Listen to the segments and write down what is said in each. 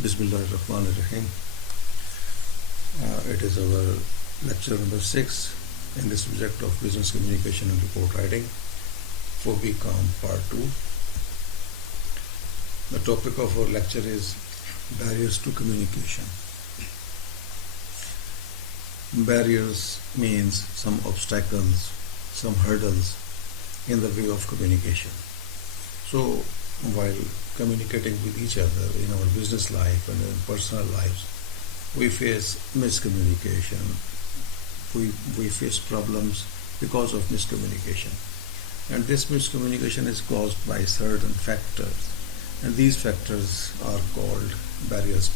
Bismillahirrahmanirrahim. It is our lecture number 6 in the subject of business communication and report writing for BCom Part 2. The topic of our lecture is barriers to communication. Barriers means some obstacles, some hurdles in the way of communication. So while communicating with each other in our business life and in personal lives, we face miscommunication. We face problems because of miscommunication. And this miscommunication is caused by certain factors. And these factors are called barriers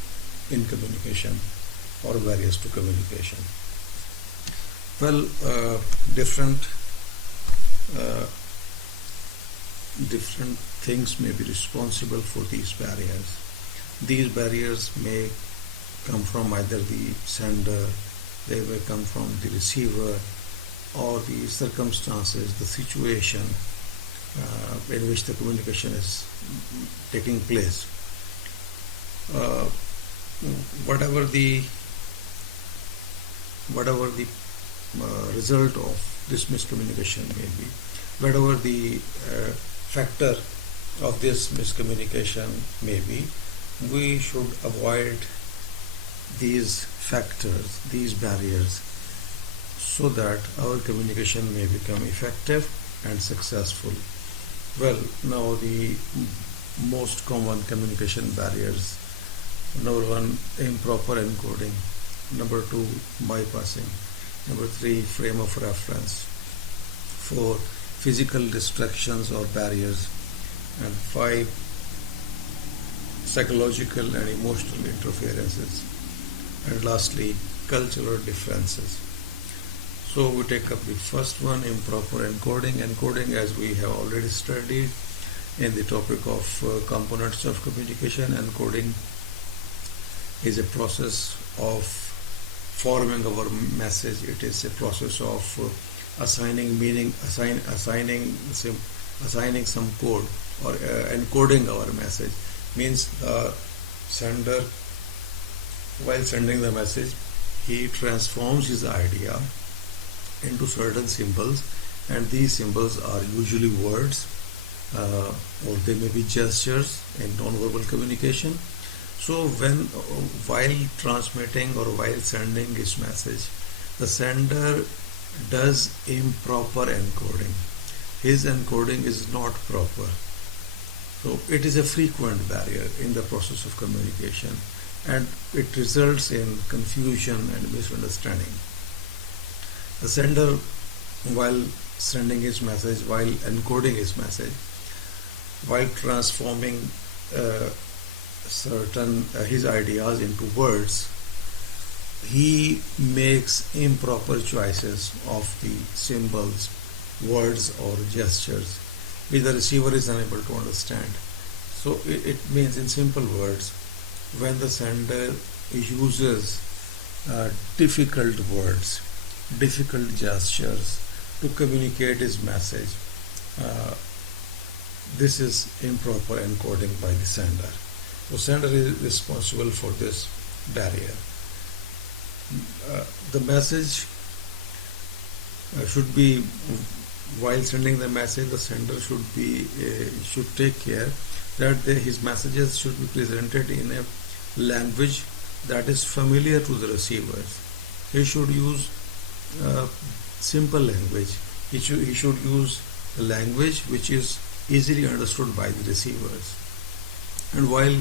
in communication or barriers to communication. Well, different things may be responsible for these barriers. These barriers may come from either the sender, they may come from the receiver, or the circumstances, the situation in which the communication is taking place. Whatever the result of this miscommunication may be, whatever the factor of this miscommunication may be, we should avoid these factors, these barriers, so that our communication may become effective and successful. Well, now the most common communication barriers: number 1, improper encoding; number 2, bypassing; number 3, frame of reference; 4, physical distractions or barriers; and 5, psychological and emotional interferences; and lastly, cultural differences. So we take up the first one, improper encoding. Encoding, as we have already studied in the topic of components of communication, encoding is a process of forming our message. It is a process of assigning meaning, assigning some code, or encoding our message. Means sender, while sending the message, he transforms his idea into certain symbols, and these symbols are usually words, or they may be gestures in non-verbal communication. So while transmitting or while sending his message, the sender does improper encoding. His encoding is not proper. So it is a frequent barrier in the process of communication, and it results in confusion and misunderstanding. The sender, while sending his message, while encoding his message, while transforming his ideas into words, he makes improper choices of the symbols, words or gestures which the receiver is unable to understand. So it means, in simple words, when the sender uses difficult words, difficult gestures to communicate his message, this is improper encoding by the sender. So sender is responsible for this barrier. The message should be, while sending the message, the sender should take care that his messages should be presented in a language that is familiar to the receivers. He should use simple language. He should use a language which is easily understood by the receivers. And while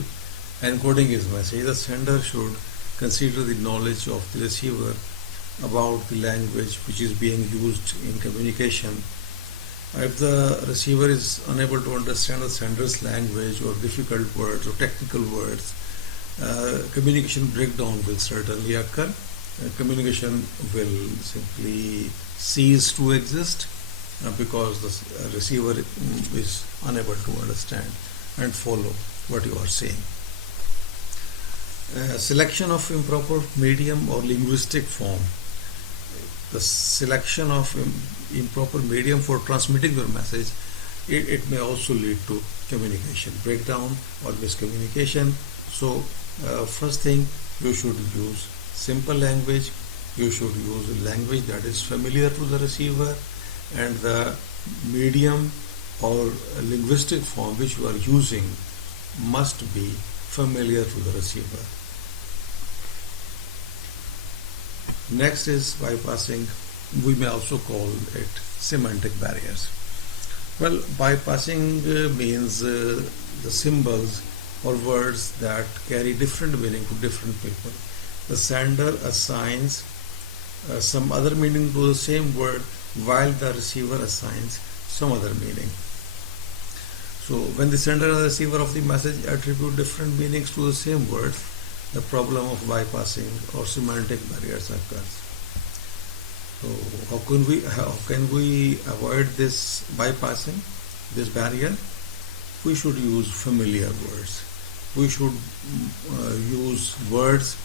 encoding his message, the sender should consider the knowledge of the receiver about the language which is being used in communication. If the receiver is unable to understand the sender's language, or difficult words or technical words, communication breakdown will certainly occur. Communication will simply cease to exist because the receiver is unable to understand and follow what you are saying. Selection of improper medium or linguistic form. The selection of improper medium for transmitting your message, it may also lead to communication breakdown or miscommunication. So First thing, you should use simple language. You should use a language that is familiar to the receiver, and the medium or linguistic form which you are using must be familiar to the receiver. Next is bypassing. We may also call it semantic barriers. Well, bypassing means the symbols or words that carry different meaning to different people. The sender assigns some other meaning to the same word while the receiver assigns some other meaning. So when the sender and the receiver of the message attribute different meanings to the same word, the problem of bypassing or semantic barriers occurs. So how can we avoid this bypassing, this barrier? We should use familiar words. We should use words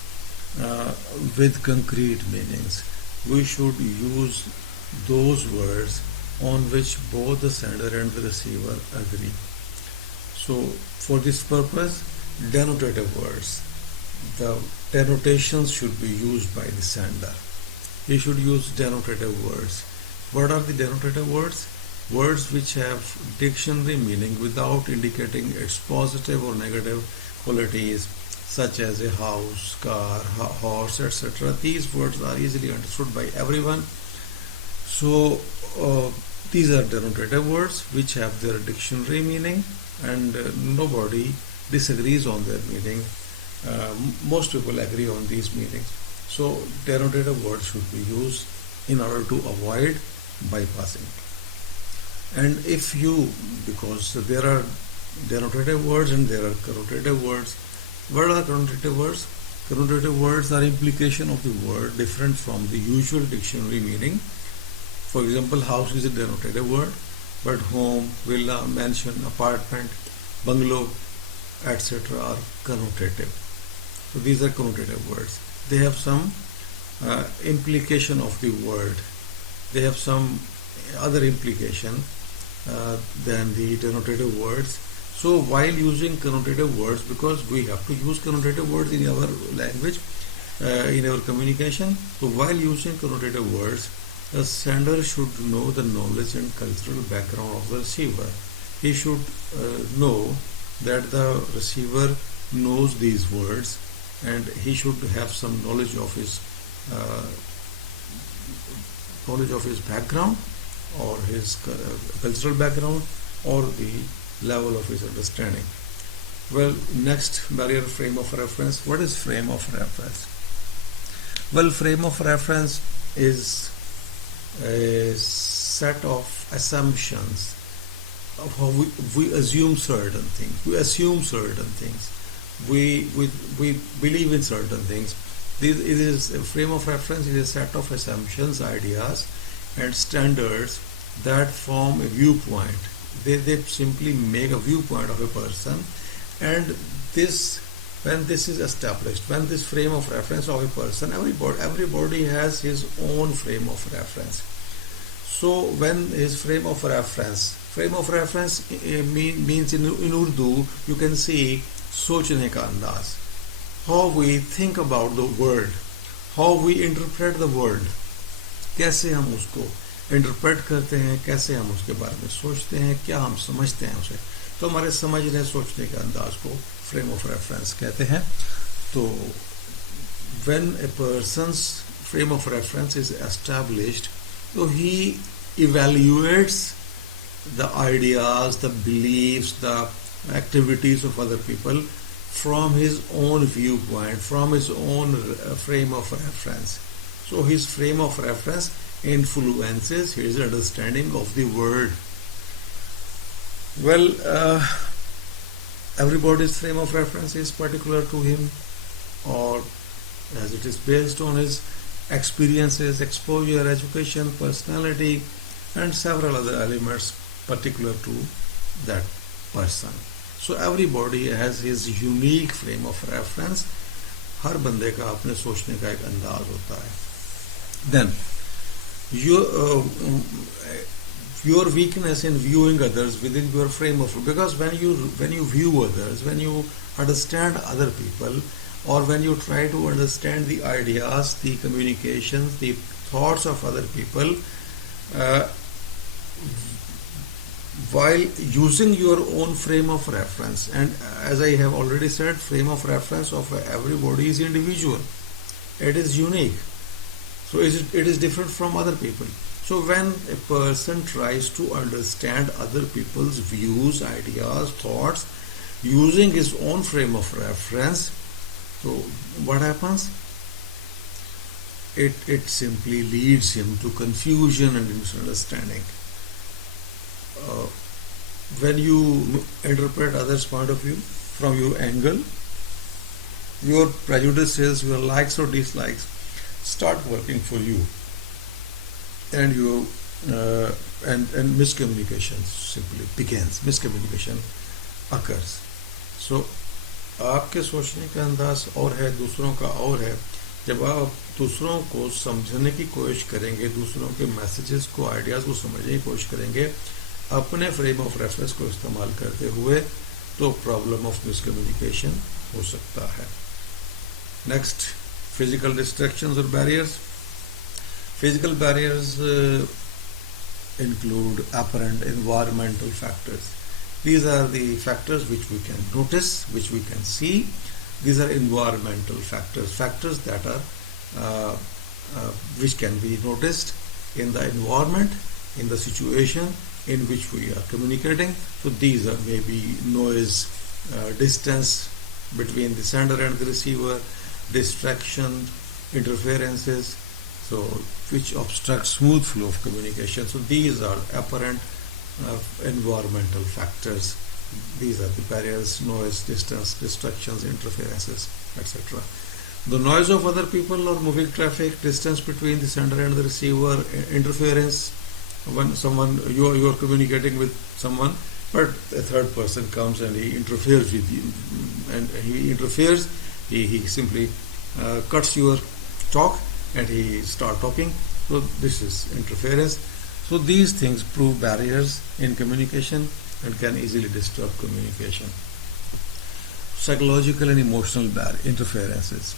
with concrete meanings. We should use those words on which both the sender and the receiver agree. So for this purpose, denotative words, the denotations should be used by the sender. He should use denotative words. What are the denotative words? Words which have dictionary meaning without indicating its positive or negative qualities, such as a house, car, horse, etc. These words are easily understood by everyone. So these are denotative words which have their dictionary meaning, and nobody disagrees on their meaning. Most people agree on these meanings. So denotative words should be used in order to avoid bypassing. And if you, because there are denotative words and there are connotative words. What are connotative words? Connotative words are implication of the word different from the usual dictionary meaning. For example, house is a denotative word, but home, villa, mansion, apartment, bungalow, etc. are connotative. So these are connotative words. They have some implication of the word. They have some other implication than the denotative words. So while using connotative words, because we have to use connotative words in our language, in our communication, so while using connotative words, the sender should know the knowledge and cultural background of the receiver. He should know that the receiver knows these words, and he should have some knowledge of his background, or his cultural background, or the level of his understanding. Well, next barrier, frame of reference. What is frame of reference? Well, frame of reference is a set of assumptions of how we assume certain things. We assume certain things. We believe in certain things. This is a frame of reference is a set of assumptions, ideas, and standards that form a viewpoint. They simply make a viewpoint of a person, and when this is established, when this frame of reference of a person, everybody has his own frame of reference. So when his frame of reference means in Urdu, you can see sochne ka andaz, how we think about the world, how we interpret the world, कैसे हम उसको interpret करते हैं, कैसे हम उसके बारे में सोचते हैं, क्या हम समझते हैं उसे, तो हमारे समझने सोचने के अंदाज को फ्रेम ऑफ रेफरेंस कहते हैं. तो when a person's frame of reference is established, so he evaluates the ideas, the beliefs, the activities of other people from his own viewpoint, from his own frame of reference. So his frame of reference influences his understanding of the world. Well, everybody's frame of reference is particular to him, or as it is based on his experiences, exposure, education, personality, and several other elements particular to that person. So everybody has his unique frame of reference. हर बंदे का अपने सोचने का एक अंदाज होता है. Then your weakness in viewing others within your frame of, because when you view others, when you understand other people, or when you try to understand the ideas, the communications, the thoughts of other people, uh, while using your own frame of reference. And as I have already said, frame of reference of everybody is individual. It is unique. So it is different from other people. So when a person tries to understand other people's views, ideas, thoughts, using his own frame of reference, so what happens? It simply leads him to confusion and misunderstanding. Uh, when you interpret others' point of view from your angle, your prejudices, your likes or dislikes start working for you, and you and miscommunication simply begins. Miscommunication occurs. So आपके सोचने का अंदाज और है, दूसरों का और है. जब आप दूसरों को समझने की कोशिश करेंगे, दूसरों के मैसेजेस को, आइडियाज़ को समझने की कोशिश करेंगे अपने फ्रेम ऑफ रेफरेंस को इस्तेमाल करते हुए, तो प्रॉब्लम ऑफ मिसकम्युनिकेशन हो सकता है. नेक्स्ट, फिजिकल डिस्ट्रैक्शंस और barriers. Physical barriers include apparent environmental factors. These are the factors which we can notice, which we can see. These are environmental factors, factors that are which can be noticed in the environment, in the situation in which we are communicating. So these are maybe noise, distance between the sender and the receiver, distraction, interferences, so which obstruct smooth flow of communication. So these are apparent environmental factors. These are the barriers: noise, distance, distractions, interferences, etc. The noise of other people or moving traffic, distance between the sender and the receiver, interference. When someone you are communicating with someone, but a third person comes and he interferes with you, and he simply cuts your talk and he start talking. So this is interference. So these things prove barriers in communication and can easily disturb communication. Psychological and emotional interferences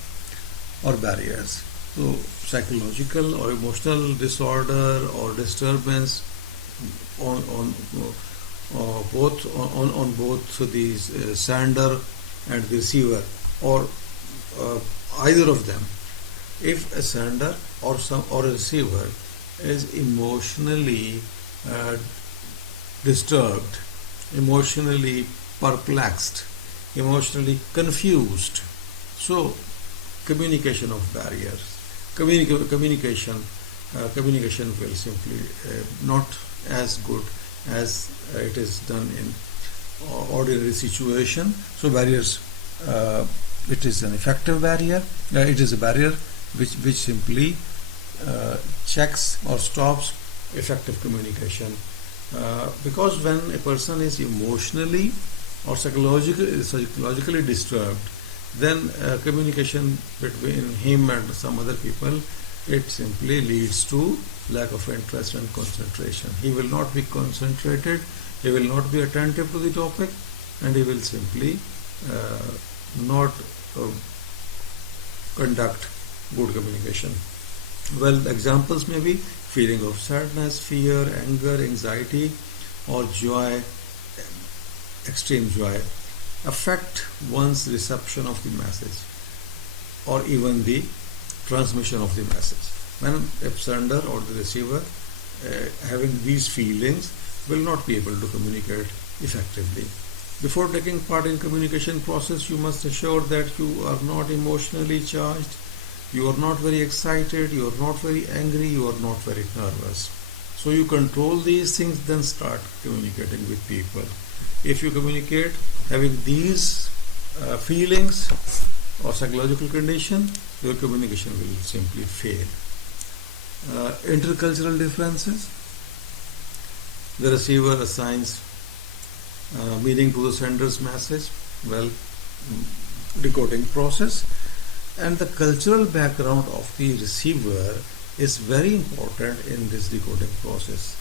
or barriers. So psychological or emotional disorder or disturbance on both these sender and the receiver, or either of them. If a sender or a receiver is emotionally disturbed, emotionally perplexed, emotionally confused, so communication of barriers. Communication will simply not as good as it is done in ordinary situation. So barriers, it is an effective barrier. It is a barrier which simply checks or stops effective communication. Because when a person is emotionally or psychologically disturbed, then communication between him and some other people, it simply leads to lack of interest and concentration. He will not be concentrated, he will not be attentive to the topic, and he will simply not conduct good communication. Well, examples may be feeling of sadness, fear, anger, anxiety, or joy, extreme joy, affect one's reception of the message or even the transmission of the message. When a sender or the receiver having these feelings will not be able to communicate effectively. Before taking part in communication process, you must ensure that you are not emotionally charged, you are not very excited, you are not very angry, you are not very nervous. So you control these things, then start communicating with people. If you communicate having these feelings or psychological condition, your communication will simply fail. Intercultural differences. The receiver assigns meaning to the sender's message. Well, decoding process. And the cultural background of the receiver is very important in this decoding process.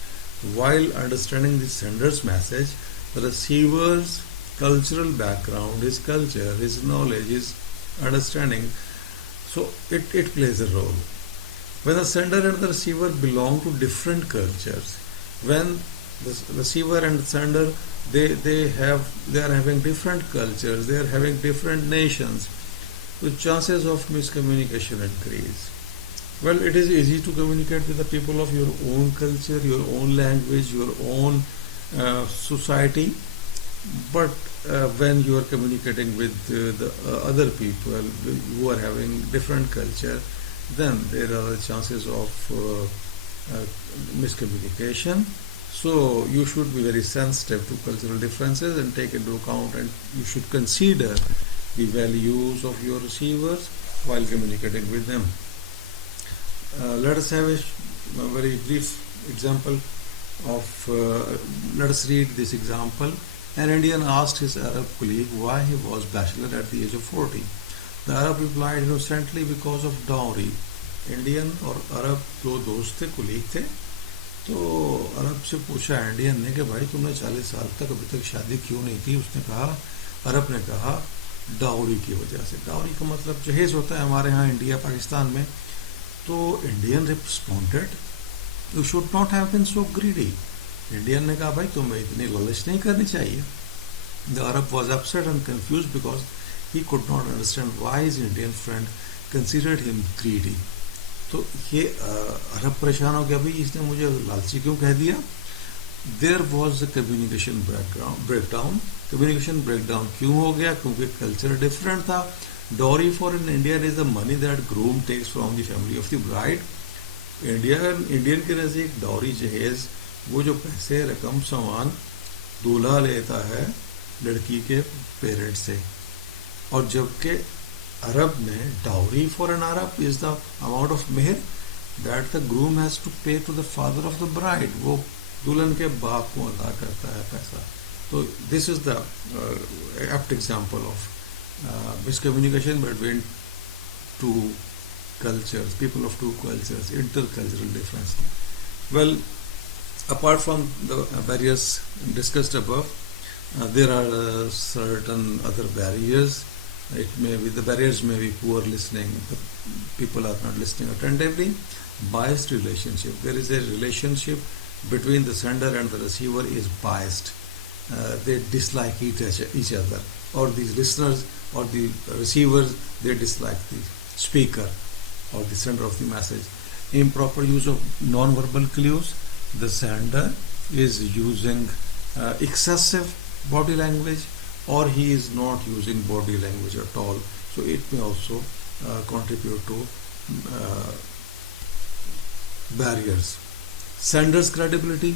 While understanding the sender's message, the receiver's cultural background, his culture, his knowledge, his understanding. So it plays a role. When the sender and the receiver belong to different cultures, when the receiver and the sender they are having different cultures, they are having different nations, so chances of miscommunication increase. Well, it is easy to communicate with the people of your own culture, your own language, your own society, but when you are communicating with the other people who are having different culture, then there are chances of miscommunication. So you should be very sensitive to cultural differences and take into account, and you should consider the values of your receivers while communicating with them. Let us have a very brief example of, let us read this example. An Indian asked his Arab colleague why he was bachelor at the age of 40. The Arab replied innocently, because of dowry. Indian और अरब दो दोस्त थे, colleague थे. तो अरब से पूछा Indian ने कि भाई तुमने 40 साल तक अभी तक शादी क्यों नहीं की. उसने कहा, अरब ने कहा, डाउरी की वजह से. डाउरी का मतलब जहेज होता है हमारे यहाँ इंडिया पाकिस्तान में. तो Indian responded, you should not have been so greedy. Indian ने कहा भाई तुम्हें इतनी लालच नहीं करनी चाहिए. The Arab was upset and confuse because he could not understand why his Indian friend considered him greedy. तो ये अरब परेशान हो गया, भाई इसने मुझे लालची क्यों कह दिया. There was the communication breakdown. Communication breakdown क्यों हो गया? क्योंकि कल्चर डिफरेंट था. Dowry for in Indian is the money that groom takes from the family of the bride. Indian के नज़दीक डॉरी जहेज वो जो पैसे रकम सामान दूल्हा लेता है लड़की के पेरेंट्स से. और जबकि अरब में dowry for an Arab is the amount of mehr that the groom has to pay to the father of the bride. वो दुल्हन के बाप को अदा करता है पैसा. तो this is the apt example of miscommunication between two cultures, people of two cultures, intercultural difference. Well, apart from the barriers discussed above, there are certain other barriers. It may be, the barriers may be poor listening, the people are not listening attentively. Biased relationship, there is a relationship between the sender and the receiver is biased. They dislike each other, or these listeners or the receivers, they dislike the speaker or the sender of the message. Improper use of non-verbal clues. The sender is using excessive body language, or he is not using body language at all. So it may also contribute to barriers. Sender's credibility.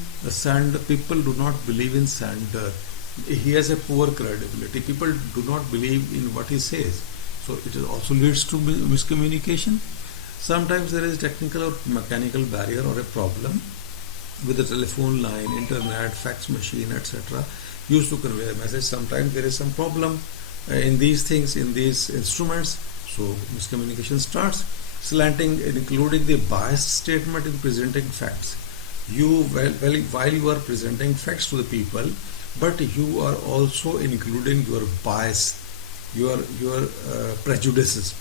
People do not believe in sender. He has a poor credibility. People do not believe in what he says. So it also leads to miscommunication. Sometimes there is technical or mechanical barrier or a problem with the telephone line, internet, fax machine, etc. used to convey a message. Sometimes there is some problem in these things, in these instruments. So miscommunication starts. Slanting, including the biased statement in presenting facts. While you are presenting facts to the people, but you are also including your bias, your prejudices.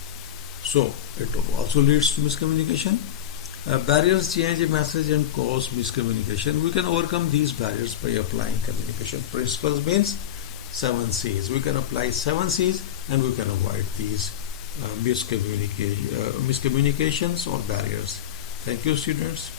So it also leads to miscommunication. Barriers change a message and cause miscommunication. We can overcome these barriers by applying communication principles, means 7 C's. We can apply 7 C's and we can avoid these miscommunications or barriers. Thank you, students.